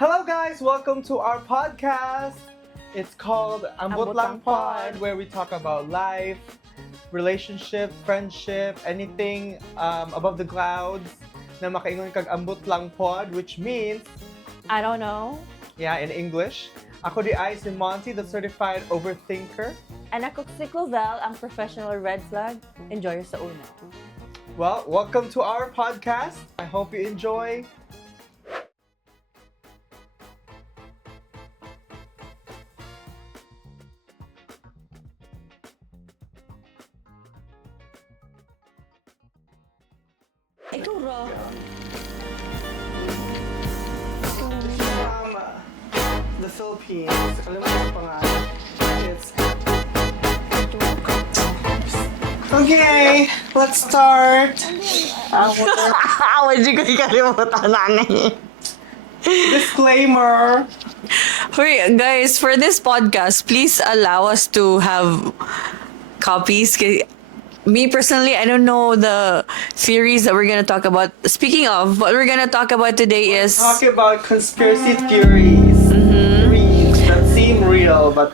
Hello guys, welcome to our podcast. It's called Ambot Lang Pod, where we talk about life, relationship, friendship, anything above the clouds na makaingon kag Ambot Lang Pod, which means, I don't know. yeah, in English, ako di ay si Monty, the certified overthinker. And ako si Clovel, ang professional red flag. Enjoy sa una. Well, welcome to our podcast. I hope you enjoy. Ikaw, Ro. From the Philippines. Alam mo yung pangalan? It's... Okay, let's start. Awan di ko ikalimutan na ni. Disclaimer. Wait, guys, for this podcast, please allow us to have copies. Me personally, I don't know the theories that we're gonna talk about. Speaking of, what we're gonna talk about today is... Talk about conspiracy theories. Theories that seem real, but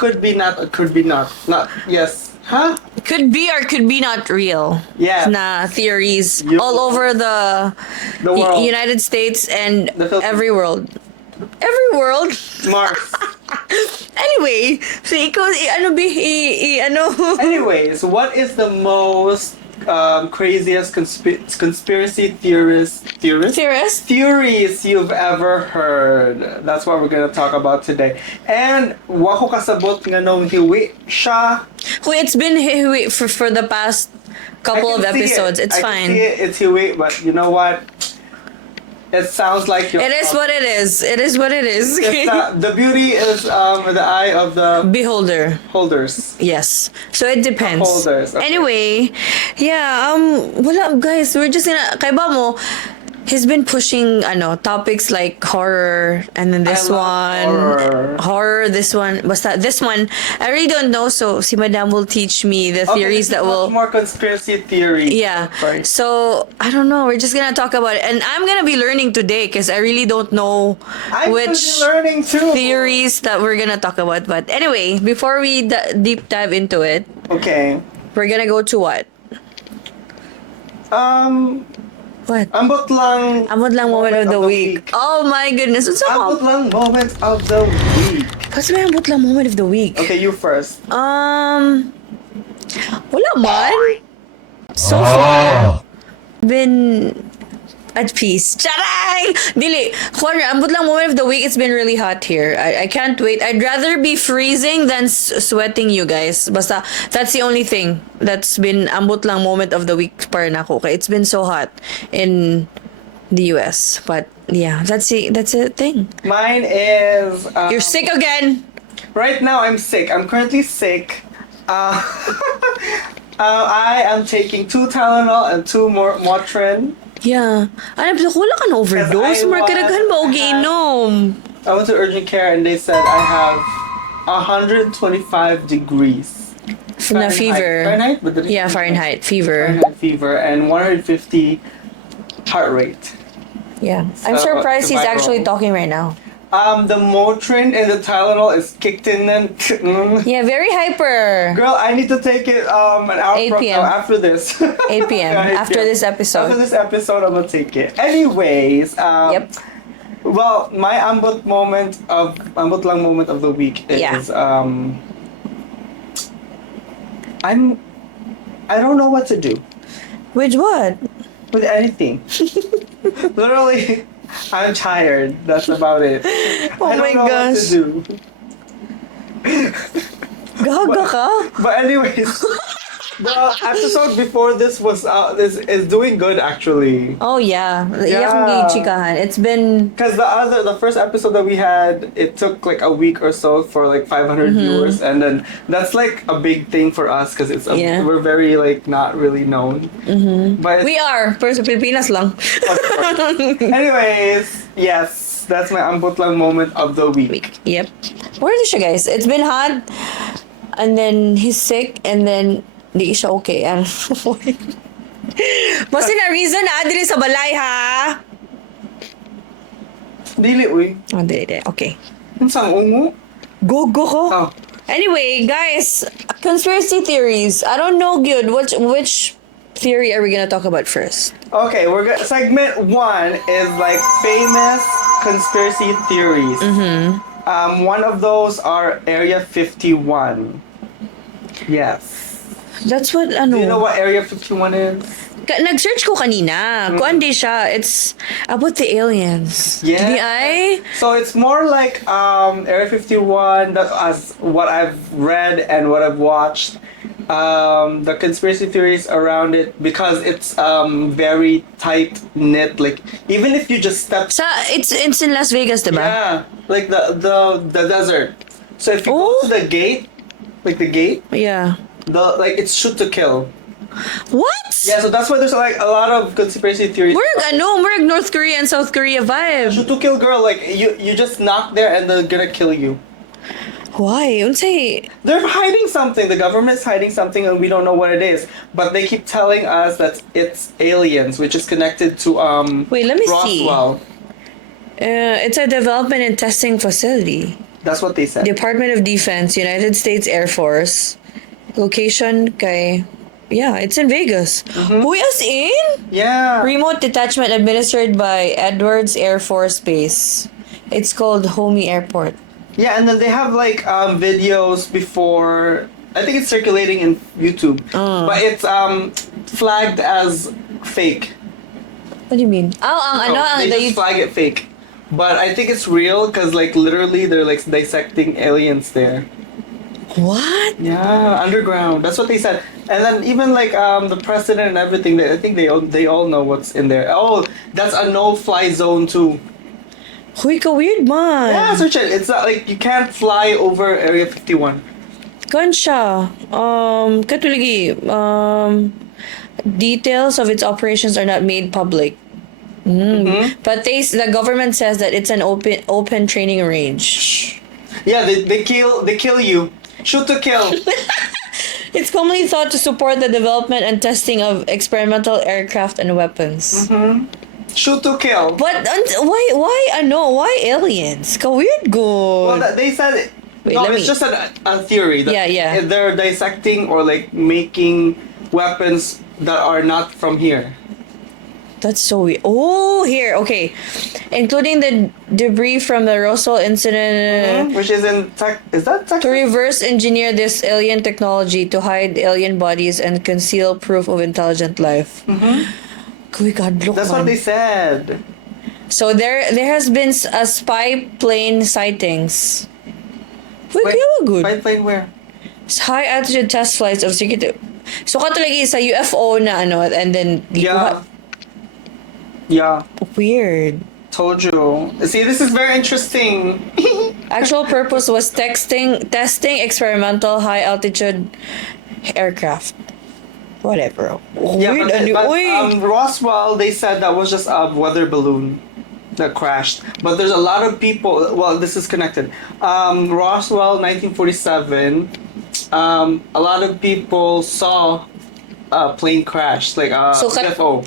could be not or could be not. Not, yes. Huh? Could be or could be not real. Yeah. Na theories Yup. all over the world. United States and The Philippines. every world. Every world? Mars. Anyway, so ikaw, ano? Anyways, what is the most craziest conspiracy theories you've ever heard? That's what we're gonna talk about today. And wako kasabot nga nung hiwi siya. Wait, it's been hiwi for the past couple of I can see episodes. it. It's I fine. can see it. It's hiwi, but you know what? It sounds like you're... It is what it is. It is what it is. The beauty is the eye of the Beholder. holders. Yes. So it depends. Holders, okay. Anyway, yeah, wala guys, we're just gonna kay ba mo, he's been pushing topics like horror and then this I love one horror, this one, basta this one I really don't know, so si Madam will teach me the theories that will... more conspiracy theory. Yeah. Right. So, I don't know. We're just gonna talk about it. And I'm gonna be learning today because I really don't know I'm which gonna be learning too. theories that we're gonna talk about. But anyway, before we deep dive into it, Okay. we're gonna go to what? What? Ambot lang. Ambot lang moment of the week. Oh my goodness. What's Ambot up? lang moment of the week. What's my ambot lang moment of the week? Okay, you first. Wala man. So far, been at peace. Charay! Dili. Juan, ambot lang moment of the week. It's been really hot here. I can't wait. I'd rather be freezing than sweating, you guys. Basta, that's the only thing that's been ambot lang moment of the week para nako. Okay? It's been so hot in the US. But, yeah, that's a thing. Mine is... You're sick again. Right now, I'm sick. I'm currently sick. I am taking 2 Tylenol and 2 more Motrin. Yeah. Ano, wala ka na overdose? Because I Markaraghan ba o giinom? I went to urgent care and they said I have 125 degrees. Na fever. Fahrenheit? But Yeah, Fahrenheit. Fever. Fahrenheit fever and 150 heart rate. Yeah. I'm So, surprised he's survival. actually talking right now. The Motrin and the Tylenol is kicked in and Yeah, very hyper. girl, I need to take it an hour 8 p.m. after this. 8 p.m. Yeah, after yeah. this episode. After this episode, I'm gonna take it. Anyways, Yep. well, my ambot lang moment of the week is Yeah. I don't know what to do With what? with anything. Literally, I'm tired. That's about it. Oh I don't my know gosh. what to do. Gaga ka? But anyways, the episode before this was is doing good actually. Oh yeah. Yeah. Iyak ng chikahan. It's been... Because the first episode that we had, it took like a week or so for like 500 viewers, and then that's like a big thing for us because Yeah. we're very like not really known. But We are. Pero sa Pilipinas lang. anyways, yes, that's my ambot lang moment of the week. Yep. Where is siya, guys? It's been hot. And then he's sick. And then hindi siya okay. Basta na reason diri sa balay, ha? Dili, uy. Oh, dili. Okay. Unsang ungo? Go ko. Oh. Anyway, guys, conspiracy theories. I don't know, good. Which theory are we gonna talk about first? Okay, segment 1 is like famous conspiracy theories. One of those are Area 51. Yes. That's what, Do you know what Area 51 is? Nag-search ko kanina. Kuan di siya. It's about the aliens. Yeah. Di ay? So it's more like Area 51, that as what I've read and what I've watched. The conspiracy theories around it, because it's very tight knit. Like even if you just step, It's in Las Vegas, diba? yeah, like the desert. So if you go to the gate, like the gate, Yeah. it's shoot to kill. What? Yeah, so that's why there's like a lot of conspiracy theories. Murag North Korea and South Korea vibe. Shoot to kill, girl. Like you just knock there and they're gonna kill you. Why? Unsay? They're hiding something. The government's hiding something, and we don't know what it is. But they keep telling us that it's aliens, which is connected to Wait, let me see. Roswell. It's a development and testing facility. That's what they said. Department of Defense, United States Air Force. Location kay... Yeah, it's in Vegas. Uy, as in? Yeah. Remote detachment administered by Edwards Air Force Base. It's called Homey Airport. Yeah, and then they have like videos before. I think it's circulating in YouTube, but it's flagged as fake. What do you mean? They just flag it fake. But I think it's real because like literally they're like dissecting aliens there. What? Yeah, underground. That's what they said. And then even like the president and everything, I think they all know what's in there. Oh, that's a no-fly zone too. Huy, ka weird man. Yeah, search it. It's not like you can't fly over Area 51. Kan siya. Katuligi. Details of its operations are not made public. But the government says that it's an open training range. Yeah, they kill you. Shoot to kill. It's commonly thought to support the development and testing of experimental aircraft and weapons. Shoot to kill. But why aliens? Ka weird good. Well, they said it's just a theory. That Yeah. They're dissecting or like making weapons that are not from here. That's so weird. Oh, here, okay. Including the debris from the Roswell incident. Which is in is that Texas? To reverse engineer this alien technology to hide alien bodies and conceal proof of intelligent life. God, look, That's what they said. So there has been a spy plane sightings. Wait, Good. spy plane where? High altitude test flights of security. So katulagi sa UFO na and then Yeah. Weird. Told you. See, this is very interesting. Actual purpose was testing experimental high altitude aircraft. Whatever. Yeah, Weird. but Roswell, they said that was just a weather balloon that crashed. But there's a lot of people. Well, this is connected. Roswell, 1947. A lot of people saw a plane crash, like a UFO.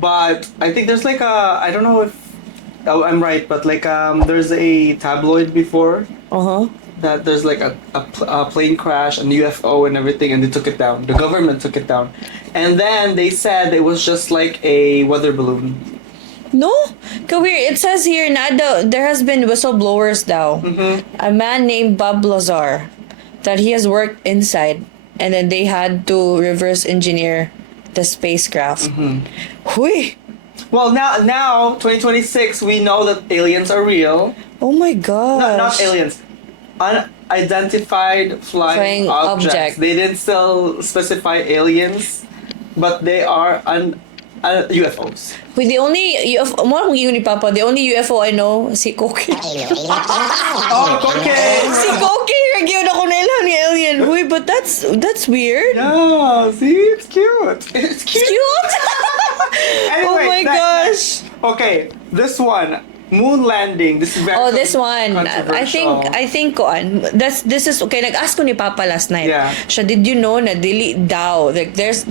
But I think there's like I don't know if I'm right, but like there's a tabloid before. That there's like a plane crash and UFO and everything, and they took it down. The government took it down, and then they said it was just like a weather balloon. No? Weird. It says here there has been whistleblowers daw. A man named Bob Lazar that he has worked inside, and then they had to reverse engineer the spacecraft. Hui. Well, now 2026, we know that aliens are real. Oh my god. Not aliens. Unidentified flying objects. They didn't still specify aliens, but they are UFOs. Wait, the only UFO, mo akong yun ni Papa, the only UFO I know, si Koki. Oh, okay. Si Koki, nagyon ako na ilang ni alien. Uy, but that's weird. Yeah, see, it's cute. It's cute. Cute? Anyway, oh my gosh. Okay, this one. Moon landing. This is very this one. I think this is okay. Nag-ask ko ni Papa last night. Yeah. Siya, did you know na dili daw? Like there's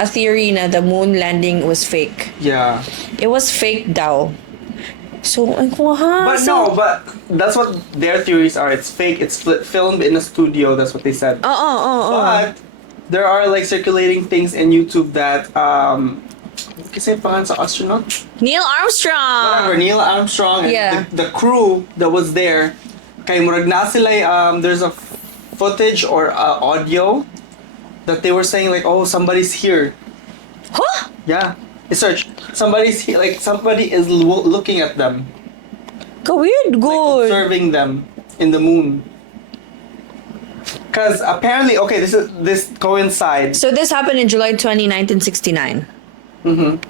a theory na the moon landing was fake. Yeah. It was fake daw. So, ay ko ha. But no, but that's what their theories are. It's fake. It's filmed in a studio. That's what they said. But there are like circulating things in YouTube that kasi pangalan sa astronaut? Neil Armstrong. Whatever, Neil Armstrong and Yeah. the crew that was there. Kay murag na sila, there's a footage or audio that they were saying like, oh, somebody's here. Huh? Yeah. Search. Somebody's here. Like somebody is looking at them. Ka-weird, Like good. observing them in the moon. Because apparently, okay, this coincides. So this happened in July 20, 1969. Mm-hmm.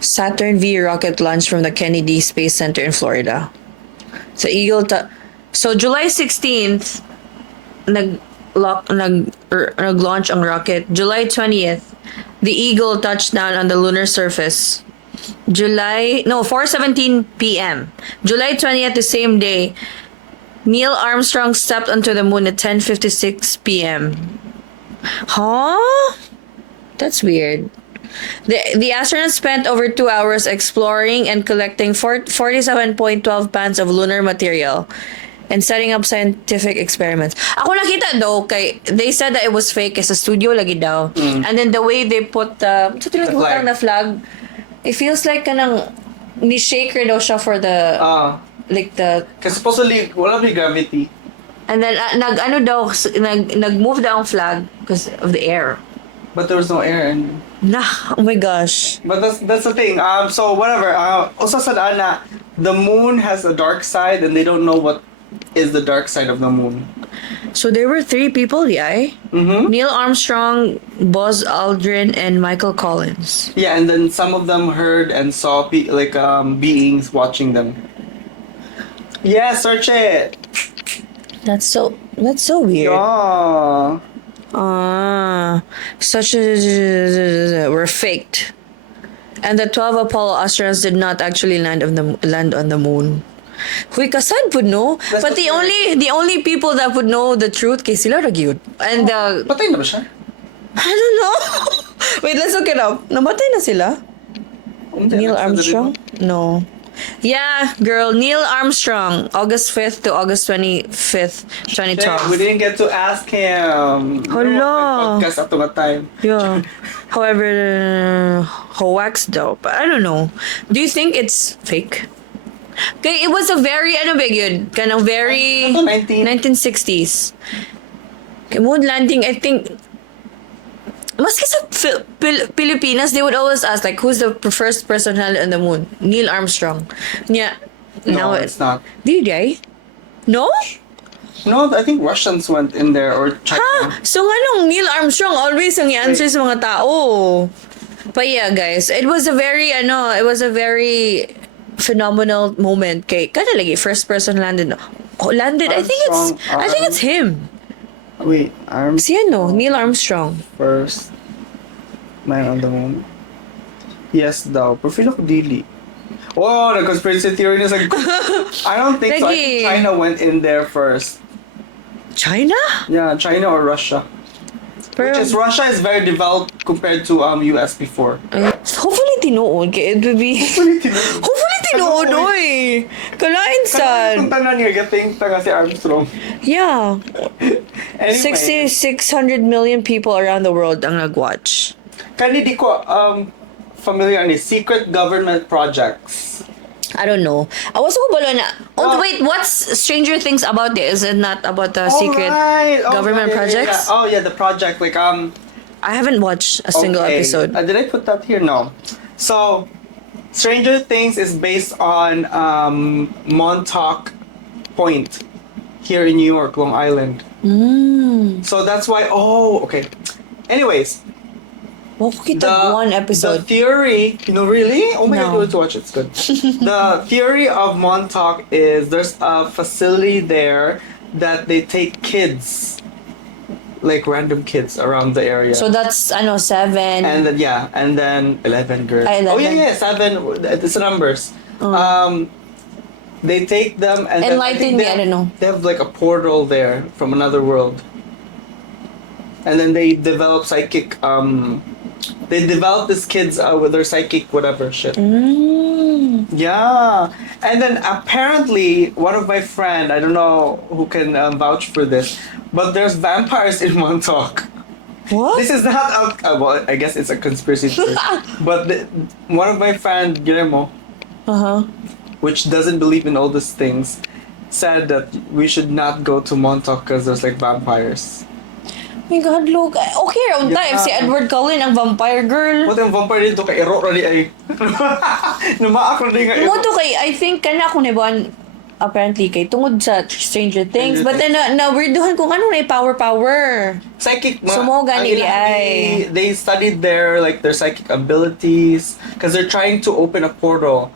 Saturn V rocket launched from the Kennedy Space Center in Florida. So so July 16th nag-launch ang rocket. July 20th, the Eagle touched down on the lunar surface. 4:17 p.m. July 20th, the same day, Neil Armstrong stepped onto the moon at 10:56 p.m. Huh? That's weird. The astronauts spent over 2 hours exploring and collecting 47.12 pounds of lunar material and setting up scientific experiments. Ako nakita though, they said that it was fake sa studio lagi daw. And then the way they put the flag. na flag, it feels like kanang ni-shake daw siya for the like the Because supposedly wala may gravity. and then nag-move daw ang flag because of the air. But there was no air and Nah, oh my gosh. but that's the thing. So whatever. Also said na the moon has a dark side and they don't know what is the dark side of the moon. So there were 3 people, yeah? Mm-hmm. Neil Armstrong, Buzz Aldrin, and Michael Collins. Yeah, and then some of them heard and saw beings watching them. Yeah, search it. That's so weird. Yeah. Such a were faked. And the 12 Apollo astronauts did not actually land on the moon. Huy, kasad po no? That's But the only people that would know the truth kay sila ra gyud. And Patay na ba siya? I don't know. Wait, let's look it up. Namatay na sila? Neil Armstrong? No. Yeah, girl, Neil Armstrong, August 5th to August 25th, 2012. We didn't get to ask him. Hala. Podcast up to that time. Yeah. However, hoax though. But I don't know. Do you think it's fake? Okay, it was a very, kind of very 1960s. Okay, moon landing, I think, maski sa Pilipinas, they would always ask, like, who's the first person landed on the moon? Neil Armstrong. Yeah. No, it's not. Did I? No? No, I think Russians went in there or China. Ha? So nga nung Neil Armstrong always ang answer sa mga tao. But yeah, guys, it was a very phenomenal moment kay kada lagi first person landed. I think it's him. Wait, Si Neil Armstrong. First man on the moon. Yes daw. Pero feel ko dili. Oh, the conspiracy theory is like I don't think so. I think China went in there first. China? Yeah, China or Russia. Which is Russia is very developed compared to US before. Hopefully tinuod kay it would be Hopefully tinuod oy. Kalain sad. Kung tanan niya gating taga si Armstrong. Yeah. Anyway, 600 million people around the world ang nag-watch. Kani di ko familiar ni secret government projects. I don't know. I was so balo na. Oh, wait, what's Stranger Things about it? Is it not about the secret government projects? Yeah. Oh yeah, the project like I haven't watched a single episode. Did I put that here? No. So, Stranger Things is based on Montauk Point here in New York, Long Island. So that's why. Oh, okay. Anyways, one episode. The theory, really? Oh my No. god, to watch it. It's good. The theory of Montauk is there's a facility there that they take kids, like random kids around the area. So that's 7. And then 11 girls. 11. Oh yeah, 7. It's the numbers. They take them and Enlighten me, I don't know. They have like a portal there from another world. And then they develop psychic They develop these kids with their psychic whatever shit. Mm. Yeah, and then apparently one of my friend, I don't know who can vouch for this, but there's vampires in Montauk. What? This is not well, I guess it's a conspiracy theory. But one of my friend Guillermo, Uh-huh. which doesn't believe in all these things, said that we should not go to Montauk because there's like vampires. My God, look. Okay, raw Yeah. if si Edward Cullen ang vampire girl. What yung vampire dito kay Ero rali ay. Numaak rali nga Mo Ero. to kay, I think, kana ko nibuan, apparently, kay tungod sa Stranger Things. But then, na-weirduhan kung ano na power. Psychic So, mo gani di ay. they studied their psychic abilities because they're trying to open a portal.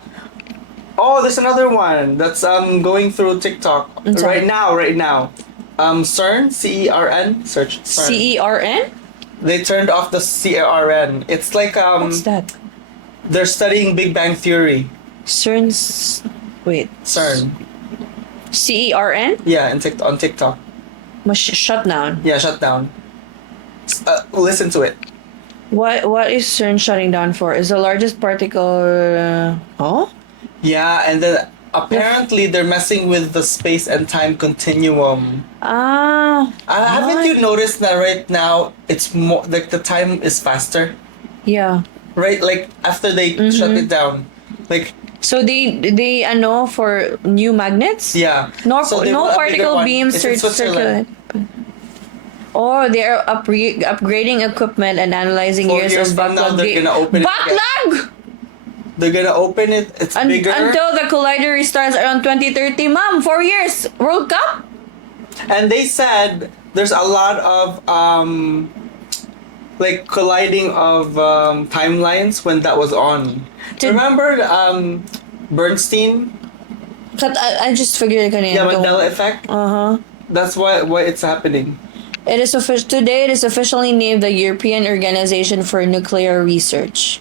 Oh, there's another one that's going through TikTok sorry. right now. CERN, CERN, search CERN. CERN? They turned off the CERN. It's like What's that? they're studying Big Bang Theory. CERN's... Wait. CERN. CERN? Yeah, on TikTok. Shut down. Yeah, shut down. Listen to it. What is CERN shutting down for? Is the largest particle... oh? Yeah, and then apparently they're messing with the space and time continuum. Ah. Haven't what? you noticed that right now it's more like the time is faster? Yeah. Right, like after they shut it down, like So they for new magnets? yeah. No So they no want a bigger particle one. beams It's in circulate. Switzerland. Oh, they are upgrading equipment and analyzing 4 years years of from now, backlog. they're gonna open it again. Backlog! They're gonna open it. It's bigger. Until the collider restarts around 2030. Ma'am, 4 years. World Cup? And they said there's a lot of like colliding of timelines when that was on. Remember Bernstein? I just figured it kanina. Yeah, Mandela Effect. Uh-huh. That's why it's happening. Today it is officially named the European Organization for Nuclear Research.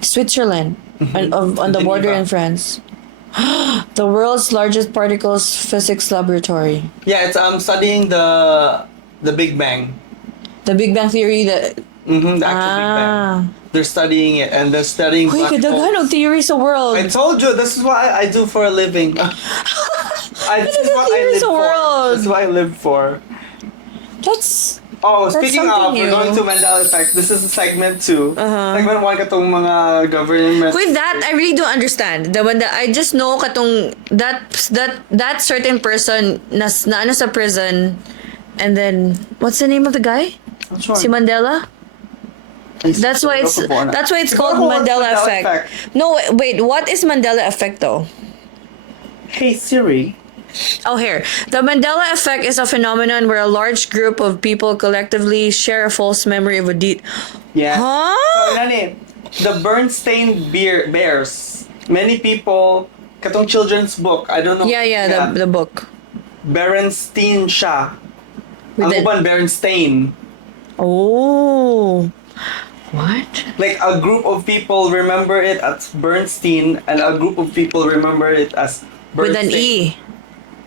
Switzerland, on the border in France. The world's largest particles physics laboratory. Yeah, it's studying the Big Bang. The Big Bang Theory. The actual Big Bang. They're studying it, and they're studying Uy, black kadaghan holes. og theory sa world. I told you, this is what I do for a living. This is what I theory live sa for. world. This is what I live for. That's Speaking of, something we're going new. to Mandela Effect. This is segment 2. Segment 1 katong mga government. with that, I really don't understand. I just know katong that certain person na ano sa prison, and then what's the name of the guy? Which one? Si Mandela. That's why it's called Mandela Effect. No, wait. What is Mandela Effect though? Hey Siri. Oh, here. The Mandela Effect is a phenomenon where a large group of people collectively share a false memory of a deed. Yeah. Huh? So, nani, the Bernstein Bears. Many people, katong children's book, I don't know. Yeah, the book. Berenstein siya. With Ang the- uban, Berenstain. Oh. What? Like a group of people remember it as Bernstein, and a group of people remember it as With Bernstein. an E.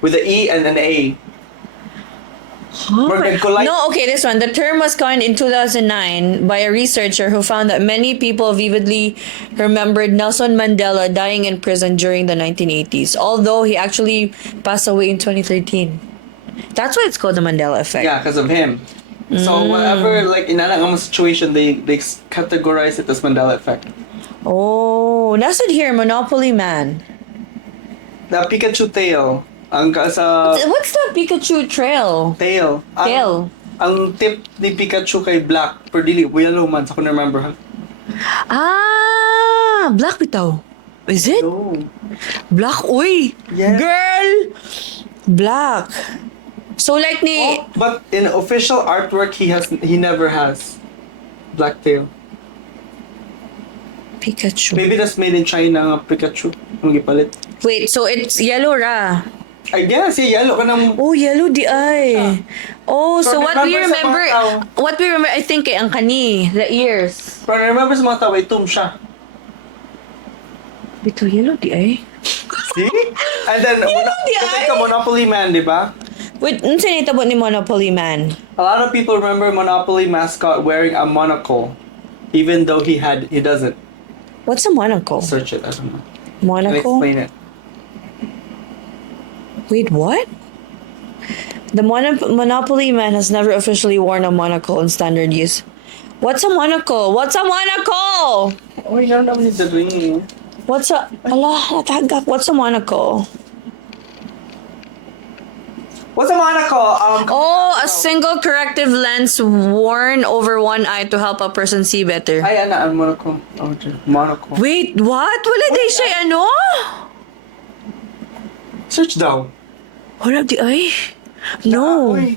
With an E and an A. Where they collide- No, okay, this one. The term was coined in 2009 by a researcher who found that many people vividly remembered Nelson Mandela dying in prison during the 1980s, although he actually passed away in 2013. That's why it's called the Mandela Effect. Yeah, because of him. So whatever, like in an situation, they categorize it as Mandela Effect. Oh, that's it here, Monopoly Man. The Pikachu tail. Ang sa What's the Pikachu trail? tail. Tail. Ang tip ni Pikachu kay Black, per dili, yellow man, sa ko remember. Ah, Black bitaw. Is it? No. Black, uy. Yes. Girl. Black. So like ni... Oh, but in official artwork, he never has black tail. Pikachu. Maybe that's made in China nga Pikachu. Ang gipalit. Wait, so it's yellow ra. I guess, yellow ka ng... Oh, yellow di ay. Oh, so what we remember sa remember, I think ang kani, the ears. Pero remember sa mga tao, itom siya. Bito, yellow di ay. See? And then, di kasi ay. ka Monopoly Man, di ba? Wait, unsa ni tabo ni Monopoly Man? A lot of people remember Monopoly mascot wearing a monocle. Even though he doesn't. What's a monocle? Search it, I don't know. Can I Monocle? explain it? Wait, what? The Monopoly man has never officially worn a monocle in standard use. What's a monocle? What's a monocle? Oh, you don't know what to do. What's a... Allah, natagak. What's a monocle? What's a monocle? Oh, a single corrective lens worn over one eye to help a person see better. Ay, ana, monocle. Oh, monocle. Wait, what? Wala day siya, ano? Search daw. Wala di ay? No. Uy.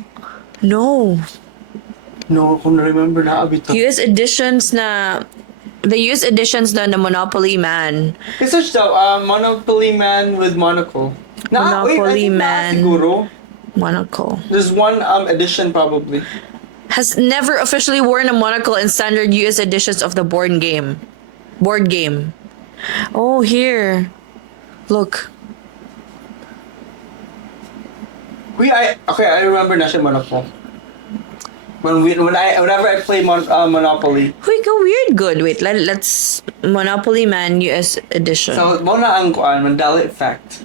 No. No, kung na-remember na abito. US editions na... The US editions na the Monopoly man. Search daw, Monopoly man with monocle. Monopoly man. Siguro. Monocle. There's one edition probably. Has never officially worn a monocle in standard US editions of the board game. Board game. Oh, here. Look. I remember na siya monocle. Whenever I play Monopoly. Huy, go weird good. Wait, let's Monopoly Man US edition. So, mo na ang kuan, Mandela Effect.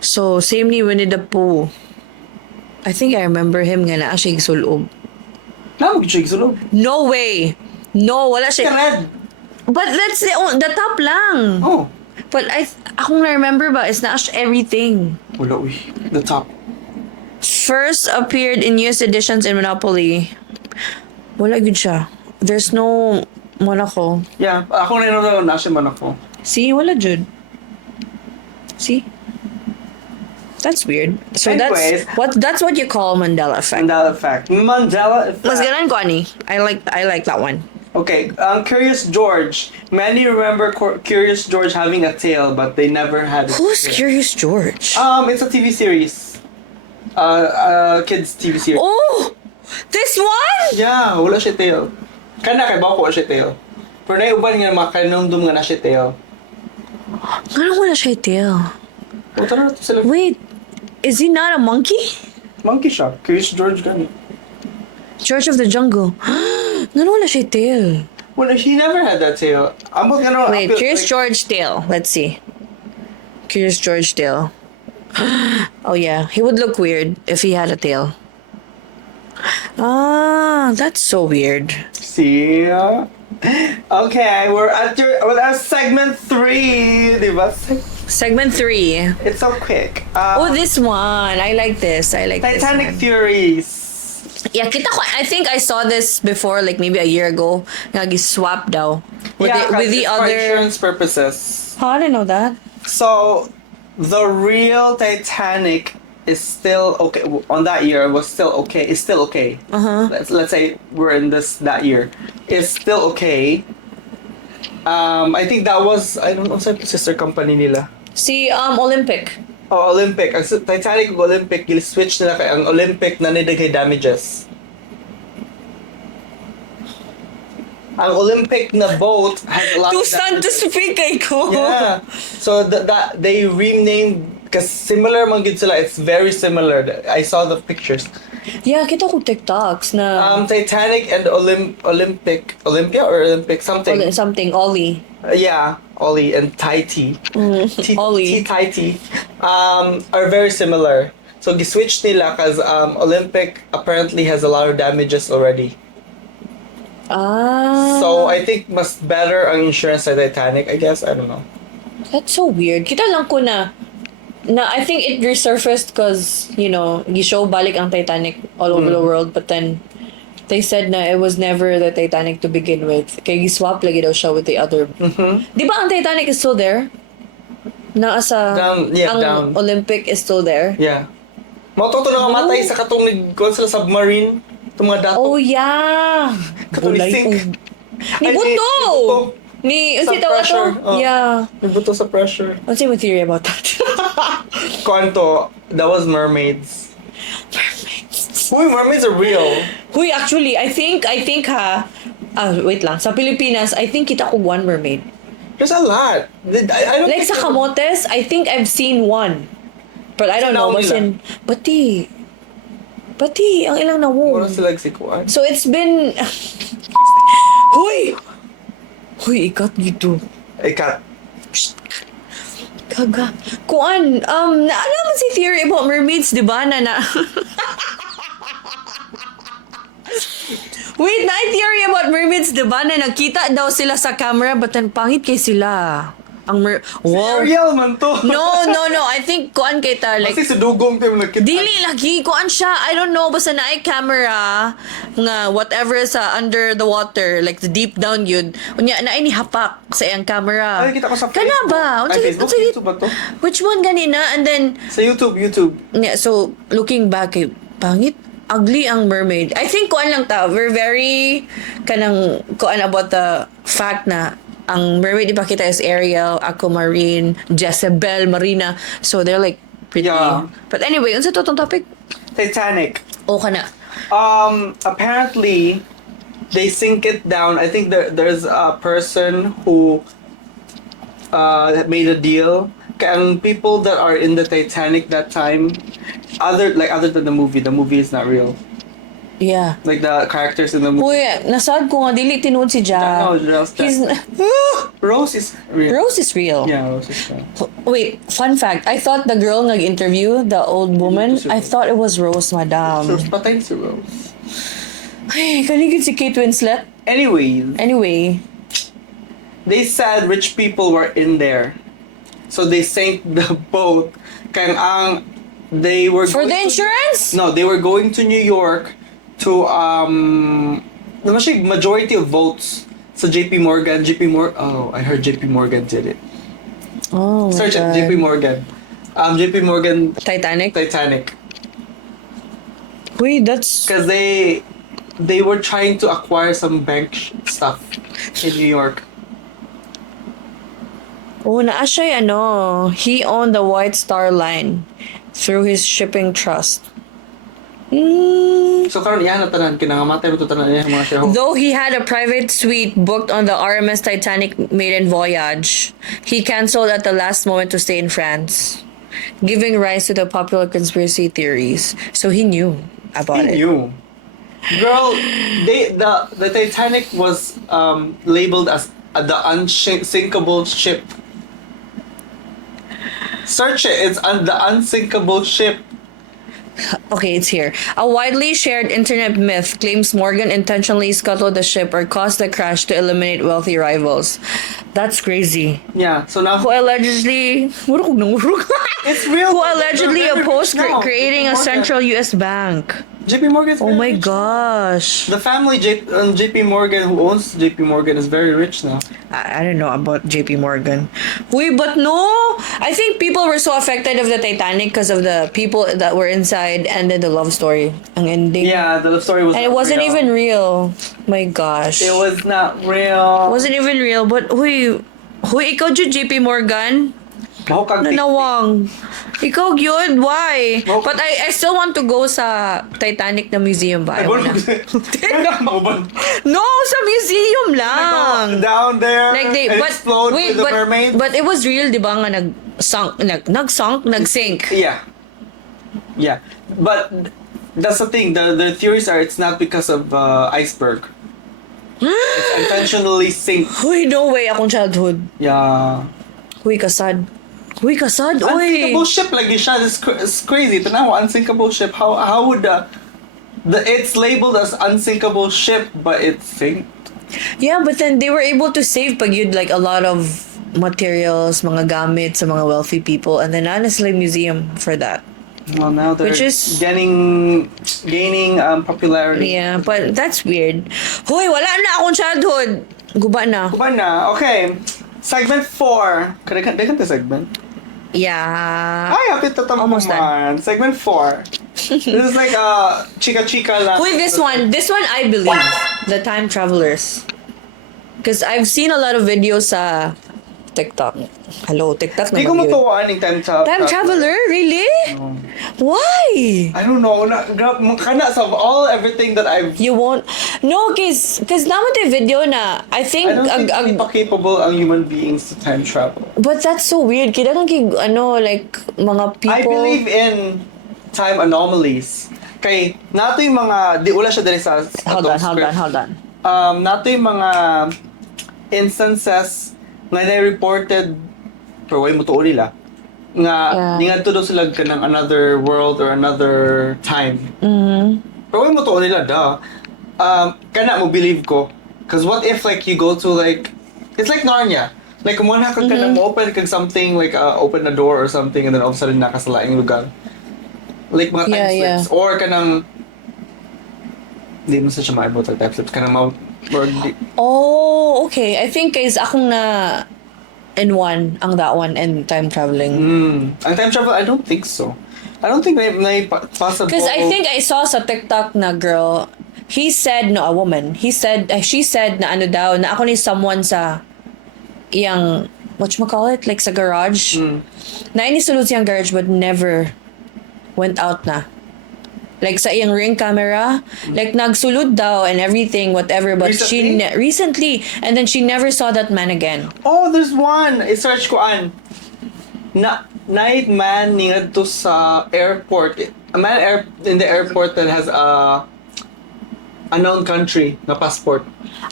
So, same ni Winnie the Pooh. I think I remember him nga na siya sulog. Naman siya sulog. No way! No, wala siya. Red. But that's the top lang. Oh. But akong na-remember ba, is na everything. Wala, uy. The top. First appeared in US editions in Monopoly. Wala good siya. There's no monocle. Yeah, ako na siya monocle. See, wala jud. See? That's weird. So Anyways, that's what you call Mandela Effect. Mandela Effect. Mandela Effect. Mas ganan ko ani. I like that one. Okay, Curious George. Many remember Curious George having a tail, but they never had a Who's tail. Curious George? It's a TV series. Kids TV series. Oh! This one? Yeah, wala siya tail. Kana kay bako wala siya tail. Pero na uban nga makanundum nga na siya tail. Nga wala siya tail. O tara na to sila. Wait, is he not a monkey? Monkey siya. Curious George gani. Church of the Jungle. Nga wala siya tail. Well, he never had that tail. Ambot nga no. Wait, Curious George tail. Let's see. Curious George tail. Oh yeah, he would look weird if he had a tail. Ah, that's so weird. See? Okay, we're at segment 3, diba? Segment 3. It's so quick. Oh, this one. I like this. I like Titanic this one. Furies. Yeah, kita ko. I think I saw this before, like maybe a year ago. Swap daw. With the it's other... for insurance purposes. How did I know that? So, the real Titanic is still okay. On that year, was still okay. It's still okay. Let's say we're in that year. It's still okay. I think that was, I don't know, sa sister company nila. Si Olympic. Oh, Olympic. Ang Titanic ug Olympic, switch nila kay ang Olympic na nidagay damages. Ang Olympic na boat has a lot Too of stunned to damages. speak kay ko. Yeah. So that they renamed because similar man gid sila. It's very similar. I saw the pictures. Yeah, kita ko TikToks na Titanic and Olympia or Olympic something. something Ollie. Yeah, Ollie and Tahiti. Ollie. Tahiti are very similar. So switch nila because Olympic apparently has a lot of damages already. Ah. So I think mas better ang insurance sa Titanic, I guess. I don't know. That's so weird. Kita lang ko na I think it resurfaced because, gishow balik ang Titanic all over the world, but then they said na it was never the Titanic to begin with. Kaya giswap lagi daw siya with the other. Di ba ang Titanic is still there? Down. Ang Olympic is still there? Yeah. Mauto na matay sa katong sa submarine. Itong mga dato. Oh, yeah! Katong sink. Ni Buto! Ni, Sa unsi tawa pressure. to? Yeah. Nagbuto sa pressure. What's your theory about that? Kwanto, that was mermaids. Mermaids. Uy, mermaids are real. Huy, actually, I think ha, wait lang, sa Pilipinas, I think kita ko one mermaid. There's a lot. I don't Like think sa Camotes, I think I've seen one. But I don't know what's in... Bati, ang ilang na Mura wo. sila nagsikuan. So it's been... Huy! Hoy, ikat gitu. Ikat. Kaga. Kuan, naalaman si theory about mermaids, di ba? Wait, theory about mermaids, di ba? Na nagkita daw sila sa camera, but then pangit kay sila. Wow. Ariel man to. No. I think kuan kay ta like Kasi sa dugong tayo nakita. dili lagi kuan siya. I don't know basta naay camera nga whatever sa under the water like the deep down yun. Unya naay ni hapak sa iyang camera. Ay, kita ko sa Kana Facebook. ba? Ay, Facebook, YouTube ba to? Which one ganina? And then Sa YouTube. yeah, so looking back pangit ugly ang mermaid. I think kuan lang ta. We're very kanang kuan about the fact na ang mermaid ipakita is Ariel, Aquamarine, Jezebel, Marina. So they're like pretty. Yeah. But anyway, unsa to tong topic? Titanic. O kana. Apparently, they sink it down. I think there's a person who made a deal. And people that are in the Titanic that time, other than the movie is not real. Yeah. Like the characters in the movie. Uy, nasad ko nga dili tinuod si Ja. No, Rose. Rose is real. Rose is real. Yeah, Rose is real. Wait, fun fact. I thought the girl nag-interview, the old woman, I thought it was Rose, madam. Rose, patay si Rose. Ay, kanigid si Kate Winslet. Anyway. They said rich people were in there. So they sank the boat. Kaya they were For going the insurance? No, they were going to New York to majority of votes sa JP Morgan. Oh, I heard JP Morgan did it. Oh, my Search God. it, JP Morgan. JP Morgan Titanic? Wait, that's... Because they were trying to acquire some bank stuff in New York. Oh, naa siya he owned the White Star Line through his shipping trust. So karon iyan na tanan kinangamatay mo to tanan yung mga shareholders. Though he had a private suite booked on the RMS Titanic maiden voyage, he cancelled at the last moment to stay in France, giving rise to the popular conspiracy theories. So he knew about it. He knew. Girl, the Titanic was labeled as the unsinkable ship. Search it. It's the unsinkable ship. Okay, it's here. A widely shared internet myth claims Morgan intentionally scuttled the ship or caused the crash to eliminate wealthy rivals. That's crazy. Yeah, so now... Who allegedly... It's real. Who allegedly They're very opposed rich now. creating a JP Morgan. central U.S. bank. JP Morgan's Oh very my rich. gosh. The family JP Morgan who owns JP Morgan is very rich now. I don't know about JP Morgan. Wait, but no! I think people were so affected of the Titanic because of the people that were inside and then the love story. Ang ending. Yeah, the love story was And it not wasn't real. even real. My gosh. It was not real. Wasn't even real. But, huy, ikaw dyan, JP Morgan? Mahukag Nanawang. Ikaw yun, why? Oh. But I still want to go sa Titanic na museum ba? Ay, Ayaw na. No, sa museum lang. Down there. Like they, and but explode wait, with the mermaids. but it was real, di ba? Nga nagsink. Yeah. But that's the thing. The theories are it's not because of iceberg. It's intentionally sink. Huy, no way akong childhood. Yeah. Huy, kasad. Uy! Unsinkable ship lagi siya. It's crazy. Tanaw, unsinkable ship. How would it's labeled as unsinkable ship, but it's sinked. Yeah, but then they were able to save pag you'd like a lot of materials, mga gamit sa mga wealthy people, and then honestly museum for that. Well, now they're Which is- gaining popularity. Yeah, but that's weird. Hoy, wala na akong childhood. Guba na. Kuba na. Okay. Segment 4. Kan the segment? Yeah. Ay, hapit to Almost naman. Segment 4. This is like a chika lang. Wait, this one I believe. The time travelers. Because I've seen a lot of videos sa TikTok. Hello, TikTok Hindi ko naman yun. matuwaan yung Time traveler? Really? No. Why? I don't know. Kana sa everything that I've... You won't... No, cause naman tayo video na, I think... I don't think hindi pa capable ang human beings to time travel. But that's so weird. Kailangan like, mga people... I believe in time anomalies. Kay, nato yung mga... Di wala siya dali sa... Hold on. Nato yung mga instances nga na-reported pero way mo tuon nila nga ningadto daw sila ka ng another world or another time. Pero way mo tuon nila kana mo believe ko. Because what if like you go to like it's like Narnia. Like kung ka na mo open kag something like open a door or something and then all of a sudden naka sa laing lugar. Like mga time slips or kanang di mo sa siya maibot ang time slips kanang Oh, okay. I think guys akong na in one ang that one and time traveling. Ang time travel, I don't think so. I don't think may possible. Because I think I saw sa TikTok na girl, he said, no, a woman, she said na ano daw, na ako ni someone sa iyang, whatchamacallit, like sa garage. Na inisulod siyang garage but never went out na. Like sa iyang ring camera, like nagsulod daw and everything, whatever, but recently, and then she never saw that man again. Oh, there's one! I-search ko night man ngadto sa airport. A man in the airport that has a unknown country na passport.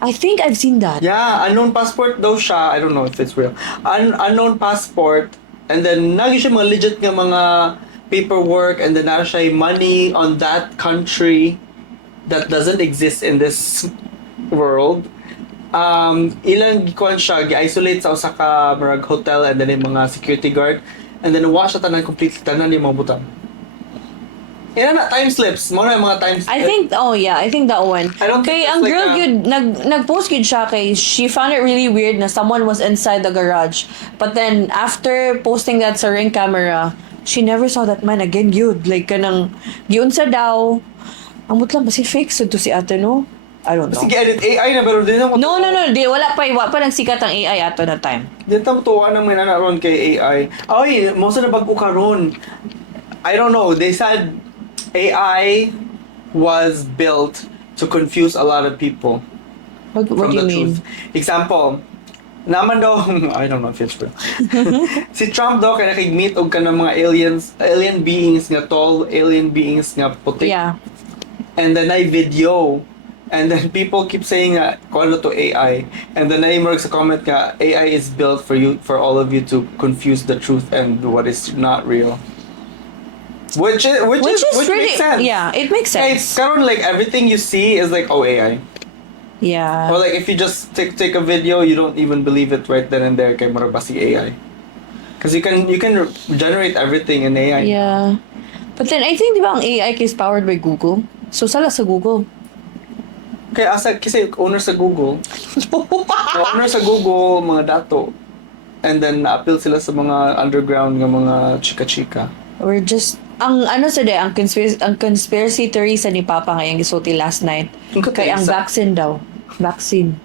I think I've seen that. Yeah, unknown passport daw siya. I don't know if it's real. Unknown passport, and then nagi siya mga legit nga mga paperwork, and then nara siya money on that country that doesn't exist in this world. Ilang gikuan siya, gi-isolate sa usa ka marag hotel, and then yung mga security guard, and then wash siya tanan completely, tanan yung mga butang. Yan na, time slips. Mga mga time slips. I think that one. I don't kay think ang like girl yun, nag-post yun siya kay, she found it really weird na someone was inside the garage. But then, after posting that sa ring camera, she never saw that man again, yun. Like, kanang, yun sa daw. Ang mutlang ba si fake so to si ate, no? I don't know. Sige, edit AI na, pero din na mo. No. Di, wala pa nagsikat ang AI ato na time. Din ta tuwa nang may nanaroon kay AI. Ay, mo sa nabag ko karon. I don't know. They said AI was built to confuse a lot of people. What do you mean? Example, naman daw, I don't know if it's real. Si Trump daw kaya nakig-meet og kanang mga alien beings nga tall, alien beings nga puti. Yeah. And then I video. And then people keep saying ano to AI. And then I mark sa comment nga AI is built for all of you to confuse the truth and what is not real. Which really, makes sense. Yeah, it makes sense. Karon like everything you see is like AI. Yeah. Or like if you just take a video, you don't even believe it right then and there kay mura ba si AI. Because you can generate everything in AI. Yeah. But then I think di ba ang AI is powered by Google? So sala sa Google. Kaya kasi owner sa Google. Owner sa Google mga dato. And then na-appeal sila sa mga underground nga mga chika-chika. We're just ang conspiracy theory sa ni Papa ngayong gisulti last night. Kay ang vaccine daw. Vaccine.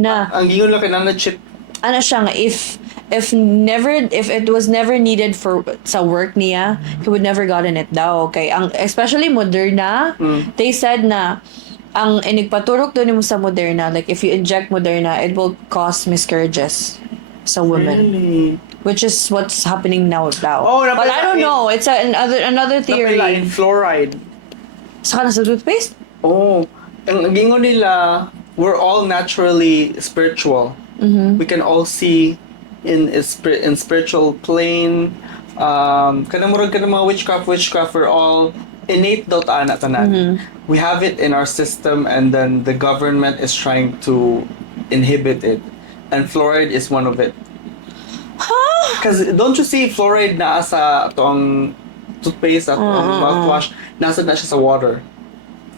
Na ang gingon lang kinana chip. Ano siya nga if it was never needed for sa work niya, he would never gotten it daw. Okay, ang especially Moderna, they said na ang inigpaturok doon mo sa Moderna, like if you inject Moderna, it will cause miscarriages sa women. Really? Which is what's happening now. Oh, but I don't know. It's another theory. Napila in fluoride. Saka na sa toothpaste? Oh, ang gingon nila, we're all naturally spiritual. We can all see in spiritual plane. Kanang murag kanang mga witchcraft, we're all innate daw tanan. We have it in our system, and then the government is trying to inhibit it. And fluoride is one of it. Huh? Because don't you see fluoride na sa atong toothpaste, atong mouthwash, nasa na siya sa water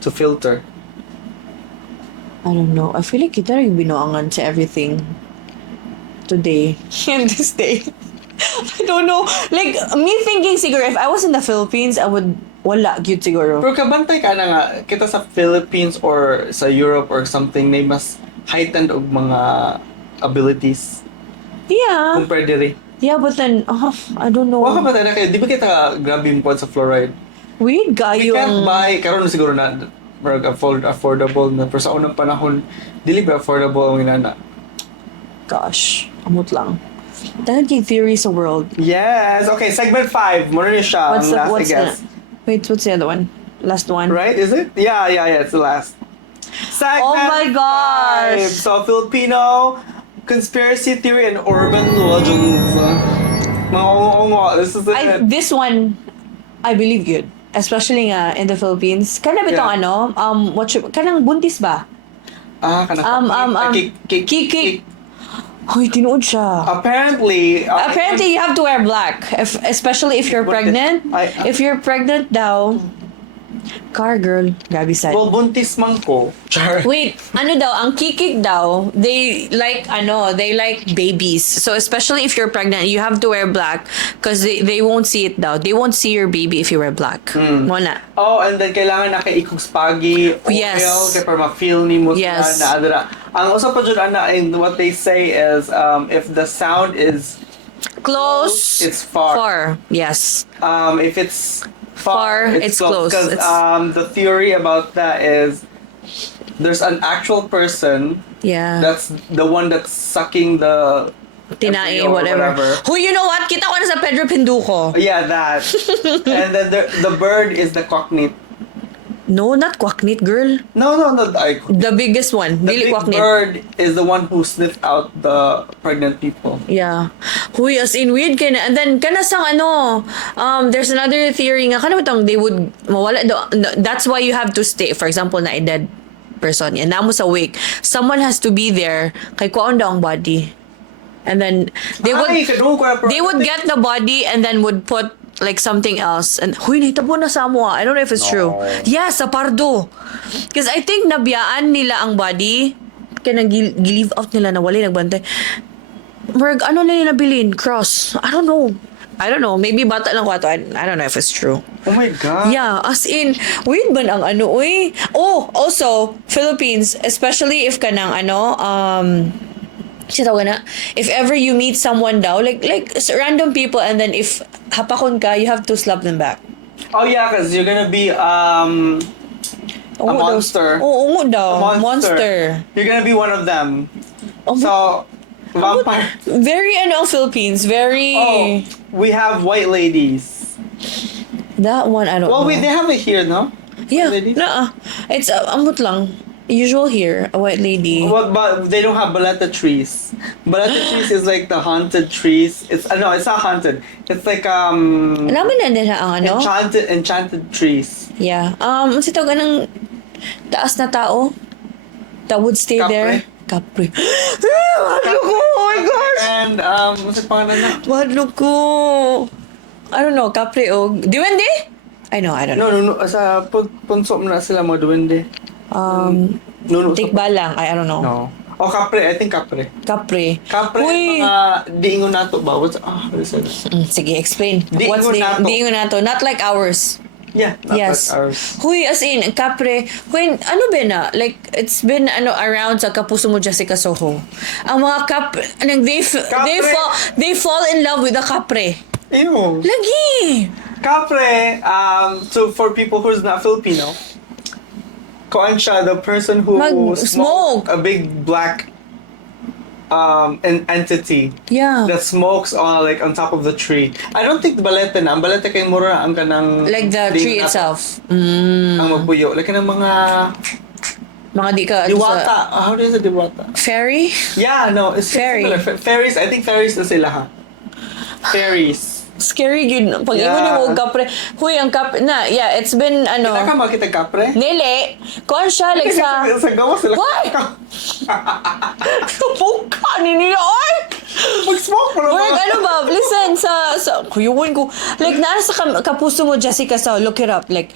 to filter. I don't know. I feel like kita rin binuangan sa everything today. In this day. I don't know. Like, me thinking siguro, if I was in the Philippines, I would wala gyud siguro. Pero kabantay ka na nga, kita sa Philippines or sa Europe or something, may mas heightened og mga abilities. Yeah. Compared diri. Yeah, but then, I don't know. Waka ba tayo na kayo? Di ba kita grabe yung sa fluoride? Weird We gayo can't ang... buy, karon siguro na affordable na, pero sa unang panahon, dili ba affordable ang inana? Gosh, amot lang. Dahil yung theory sa world. Yes! Okay, segment 5. Muna niya siya. What's the other one? Last one. Right? Is it? Yeah, it's the last. Segment Oh my gosh. 5. So, Filipino conspiracy theory and urban legends. This is it. This one, I believe good. Especially nga in the Philippines. Kana bitong kanang buntis ba? Kikik. Hoy, tinuod siya. Apparently, You have to wear black, especially if you're pregnant. If you're pregnant daw, car girl, grabe sad. well, buntis man ko. Wait, ang kikik daw, they like babies. So especially if you're pregnant, you have to wear black because they won't see it daw. They won't see your baby if you wear black. Mona. Oh, and then kailangan naka-ikog spaghetti, oil, Yes. kaya para ma-feel ni mo Yes. na adra. Ang usap pa dyan, and what they say is, if the sound is Close. it's far. Yes. If it's Far, it's close. Because the theory about that is there's an actual person Yeah. that's the one that's sucking the Tinae, embryo or whatever. Who, you know what? Kita ko na sa Pedro Pinduco. Yeah, that. And then the bird is the cockney. No, not Kwaknit, girl. No. The biggest one. The Dili big Kwaknit. bird is the one who sniffed out the pregnant people. Yeah. Huy, as in weird kaya na. And then, kana sang there's another theory nga, kana itong they would mawala. That's why you have to stay. For example, na a dead person. And namo sa wake. Someone has to be there. Kay kuwaon daw ang body. And then, they would get the body and then would put like something else. And huy, nahitabo na sa amo. I don't know if it's true. Yeah, sa Pardo. Because I think nabiyaan nila ang body. Kaya nag-leave out nila na wala nagbantay. Merg, ano na nabilin? Cross. I don't know. Maybe bata lang kwato. I don't know if it's true. Oh my God. Yeah, as in, weird ba ang uy? Oh, also, Philippines, especially if kanang if ever you meet someone daw, like random people, and then if hapakon ka, you have to slap them back. Oh yeah, because you're gonna be a monster. Oo daw. Monster. You're gonna be one of them. Oh, So, vampire. very Philippines, very. Oh, we have white ladies. That one, I don't know. Well, they have it here, no? Yeah, ladies? it's ambot lang. Usual here, a white lady. Well, but they don't have baleta trees. Baleta trees is like the haunted trees. It's not haunted. It's like Namin na din ang enchanted trees. Yeah. Unsa tawag ng taas na tao that would stay Kapre. there? Kapre. Mahal ko! Oh my gosh! And what's the pangalan na? Mahal ko! I don't know, Kapre o Duwende? I don't know. No. Sa punso mo na sila mga duwende. No. Tikbalang, I don't know. No. Oh, kapre. I think kapre. Kapre. Kapre, Uy! mga diingon nato ba? What is it? Sige, explain. Diingon What's nato. diingon nato? Not like ours. Yeah, not Yes. like ours. Huy, as in, kapre, when, ano ba na? Like, it's been, around sa Kapuso mo, Jessica Soho. Ang mga they fall in love with the kapre. Ew. Lagi! Kapre, so for people who's not Filipino, kuan siya, the person who Mag-smoke. a big black an entity Yeah. that smokes on top of the tree. I don't think balete na. Ang balete kay mura ang kanang Like the tree itself. Ang magpuyo. Like kanang mga Mga di ka, diwata. How do you say diwata? Fairy? Yeah, no, it's Fairy. similar. Fairies, I think fairies na sila ha. Fairies. Scary yun. Pag Yeah. ingon mo kapre. Huy, ang kapre na, yeah, it's been, Kailan ka makita kapre? Nili, kuhan siya, like sa... Sa gawa sila. Why? Puka, niniya, oy! Mag-smoke mo Work, naman. ano ba? Listen, kuyuwan ko. Like, nasa Kapuso mo, Jessica, so look it up. Like,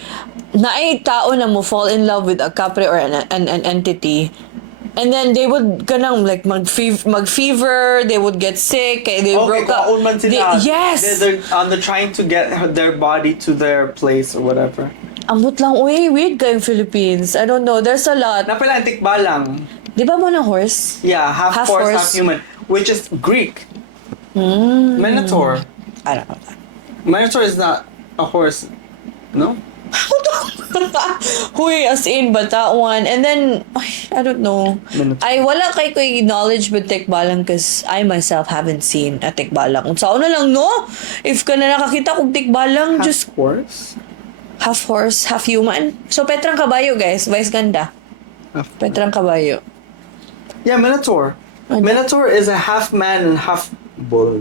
naay tao na mo fall in love with a kapre or an entity. And then they would kanang like mag-fever, they would get sick, they broke up. kaon man sila. Yes! They're trying to get their body to their place or whatever. Ambot lang, uy, weird ka yung Philippines. I don't know, there's a lot. Napila antik balang. Di ba mo ng horse? Yeah, half horse, half human. Which is Greek. Minotaur. I don't know that. Minotaur is not a horse. No? Huy, as in, batawan. And then, I don't know. Ay, wala kay ko yung knowledge with tikbalang because I myself haven't seen a tikbalang. Kung saan na lang, no? If ka na nakakita kong tikbalang, just Horse? half horse, half human. So, Petrang Kabayo, guys. Vice ganda. Petrang kabayo. Yeah, Minotaur. Minotaur is a half man and half bull.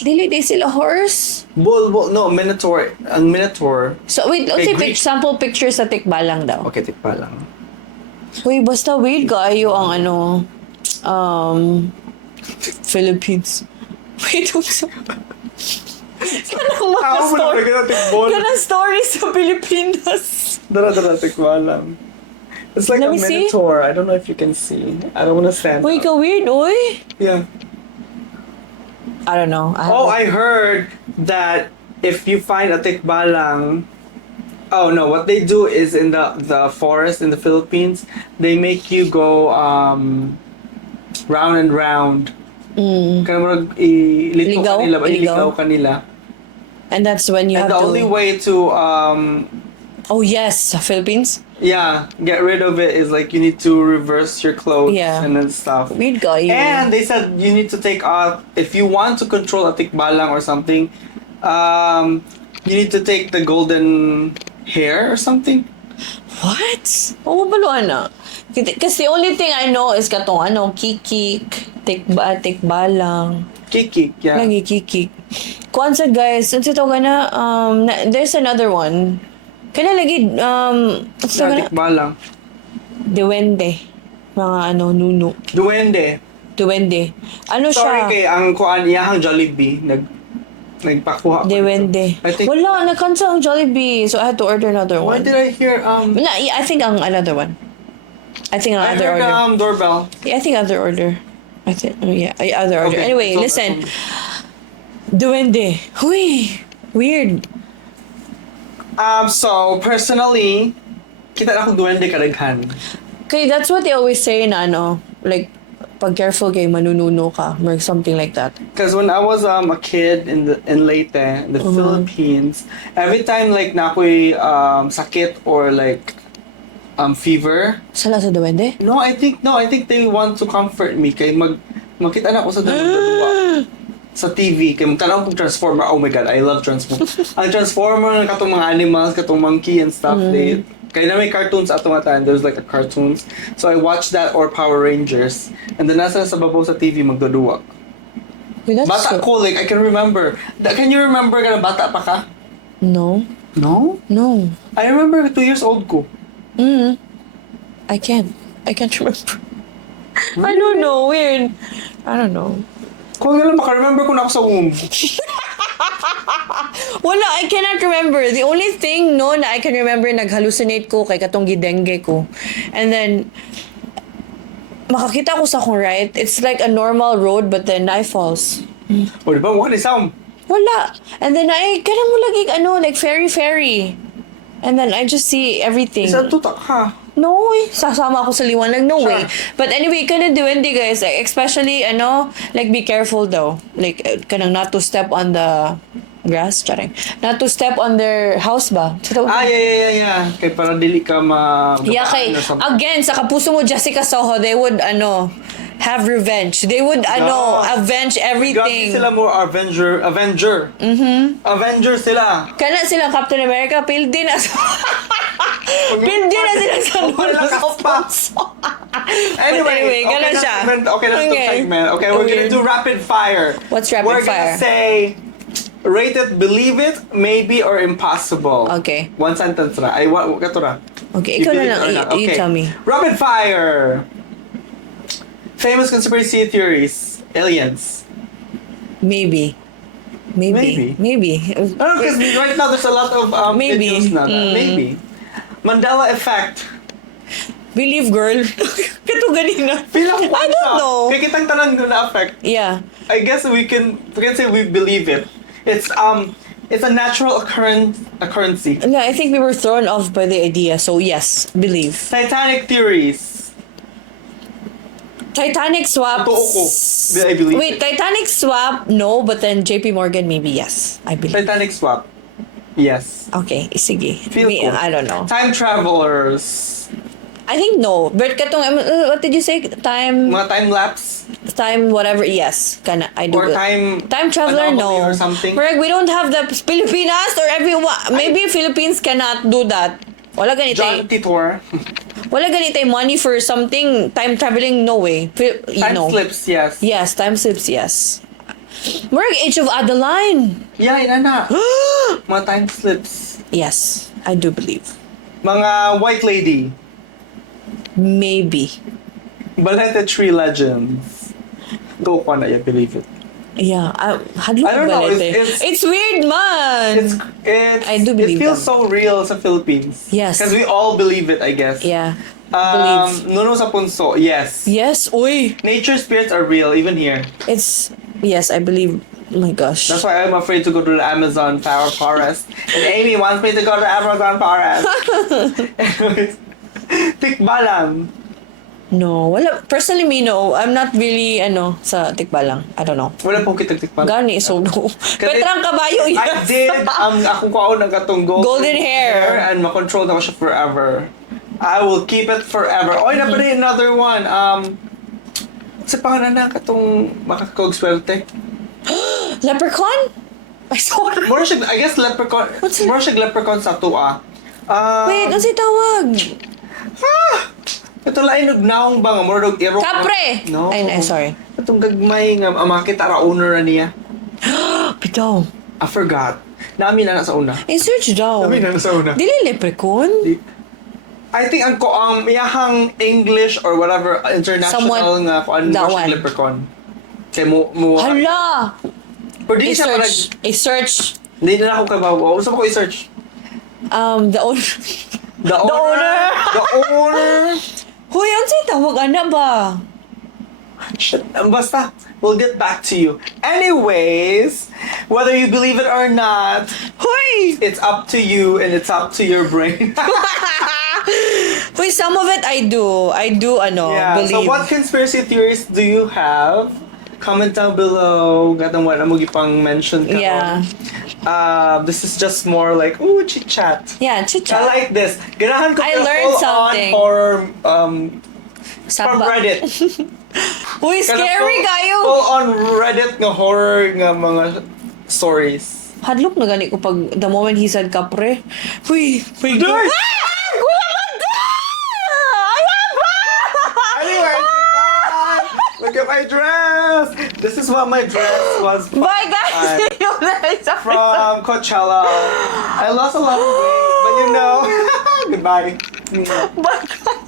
Dili di sila horse. Bull. No, Minotaur. Ang Minotaur. So wait, let's Okay, say sample pictures sa tikbalang daw. Okay, tikpa lang. Uy, basta weird kaayo ang Philippines. Wait, so kanang mga story. Kanang story sa Pilipinas. Dara, tikpa lang. It's like Let a me see. Minotaur. I don't know if you can see. I don't want to stand Uy, up. ka weird, uy. Yeah. I don't know. I heard that if you find a tikbalang, what they do is in the forest in the Philippines, they make you go round and round. Kaya marag iligaw kanila. And that's when you And have the to... only way to Oh yes, Philippines? get rid of it is like you need to reverse your clothes and then stuff. Weird guy. And they said you need to take off if you want to control a tikbalang or something. You need to take the golden hair or something. What? Oh, baluan na. Kasi the only thing I know is katong kikik, tikbalang. Kikik, yeah. Lagi kikik. Kuan sad guys, unsa to gana there's another one. Kana lagi what's to gana? Tikbalang. Duwende. Mga nuno. Duwende. Ano Sorry siya? kay ang kuan iyahang Jollibee nagpakuha. Duwende. Wala, na-cancel ang Jollibee. So I had to order another Why one. did I hear I think ang another one. I think I another heard order. doorbell. Yeah, I think other order. Other order. Okay, Anyway, so listen. Duwende. Huy! Weird. So personally, kita na akong duwende kadaghan. Okay, that's what they always say na like, pag careful kay manununo ka or something like that. Because when I was a kid in Leyte, in the Philippines, every time like na ako'y sakit or like fever. Sala sa duwende? No, I think they want to comfort me kay makita na ako sa dalawa sa TV kay magtanaw kong Transformer. Oh my god, I love Transformer. Ang Transformer katong mga animals, katong monkey and stuff, they kaya na may cartoons atong time. There's like a cartoons. So I watched that or Power Rangers. And then nasa sa babaw sa TV magduduwak. Bata ko, like I can remember. Can you remember ka na bata pa ka? No. No? No. I remember 2 years old ko. I can't remember. I don't know. Weird. I don't know. Kung nga lang maka-remember ko na ako sa womb. Wala, I cannot remember. The only thing na I can remember, nag-hallucinate ko kay katong gidengge ko. And then, makakita ko sa akong right, it's like a normal road but then I falls. O diba, what is sound? Wala. And then kanang mo lagi like fairy. And then I just see everything. Isa tutak ha. No way. Sasama ako sa liwanag. No Sure. way. But anyway, kana duwende guys. Like, especially, like be careful though. Like, kanang not to step on the grass. Charing. Not to step on their house ba? Yeah. Kay para dili ka Yeah, kay, again, sa kapuso mo, Jessica Soho, they would, have revenge. They would, avenge everything. Grabe sila mo, Avenger. Avenger sila. Kana silang Captain America, pildi na. Pildi na sila sa nulo sa puso. Anyway, gana siya. Okay, that's the segment. Okay, we're gonna do rapid fire. What's rapid we're fire? We're gonna say, rate it, believe it, maybe, or impossible. Okay. One sentence na. Ay, kato na. Okay, ikaw na lang. You tell me. Rapid fire! Famous conspiracy theories. Aliens. Maybe. No, because right now there's a lot of videos na. Maybe. Mandela Effect. Believe, girl. Kato ganina. I don't know. Kaya kitang tanan na effect. Yeah. I guess we can say we believe it. It's a natural occurrence. No, I think we were thrown off by the idea, so yes, believe. Titanic theories. Titanic swap. I believe. Wait, Titanic swap, no, but then JP Morgan, maybe yes. I believe. Titanic swap. Yes. Okay, sige. Cool. I don't know. Time travelers. I think no. But katong, what did you say? Mga time lapse. Time whatever, yes. I do. Or time traveler, no. Or something. We don't have the Pilipinas or everyone. Maybe Philippines cannot do that. Wala ganito. John Titor. Wala ganitay money for something, time traveling, no way. You Time know. slips, yes. Yes, time slips, yes. We're Age of Adeline. Yeah, ina na. Mga time slips. Yes, I do believe. Mga white lady. Maybe. Balete Tree Legends. Go on, I believe it. Yeah, I don't know, it's weird, man. I do believe it feels them. so real sa Philippines. Yes. Because we all believe it, I guess. Yeah. Believe. Nuno sa punso, yes. Yes, uy. Nature spirits are real, even here. Yes, I believe. Oh my gosh. That's why I'm afraid to go to the Amazon forest. And Amy wants me to go to the Amazon forest. Anyways, tikbalang. No, wala. Personally, me, no. I'm not really, sa tikbalang. I don't know. Wala pong kitag tikbalang. Gani, so no. Petrang kabayo, yes. I did, akong kaon ng katong Golden hair. And makontrol na ko siya forever. I will keep it forever. Oy, na pa rin another one. Sa pangalan na katong makakog-swerte. Leprechaun? I saw it. More siya, I guess leprechaun. What's it? More siya leprechaun sa tua. Wait, ano si tawag? Ito lain og naong bang murag irok. Kapre! No. Ay, sorry. Itong gagmay nga makita ra owner niya. Bitaw. I forgot. Nami na sa una. I-search daw. Nami na sa una. Dili leprechaun? I think ang iyahang English or whatever international Somewhat nga kung ano that siya one. leprechaun. Kay mo Hala! Pero di siya parang I-search. hindi na ako kababaw. Gusto mo ko i-search? The owner. The owner. The owner. Hoy, ano sa'yo tawag? Ano ba? Shit. Basta, we'll get back to you. Anyways, whether you believe it or not, Hoy! it's up to you and it's up to your brain. Hoy, some of it I do. Yeah. Believe. So what conspiracy theories do you have? Comment down below. Gatang wala mo gipang mention ka. Yeah. This is just more like, ooh, chit-chat. Yeah, I chit-chat. like this. Ganahan ko I yung learned full something. on or from Samba. Reddit. Uy, scary kayo! Full on Reddit nga horror nga mga stories. Hadlok na gani ko pag the moment he said kapre. Uy, my God. Day! Kuya Manda! Ayan ba? Anyway, look at my dress! This is what my dress was Bye, guys! from Coachella. I lost a lot of weight, but you know. Goodbye. Bye, guys!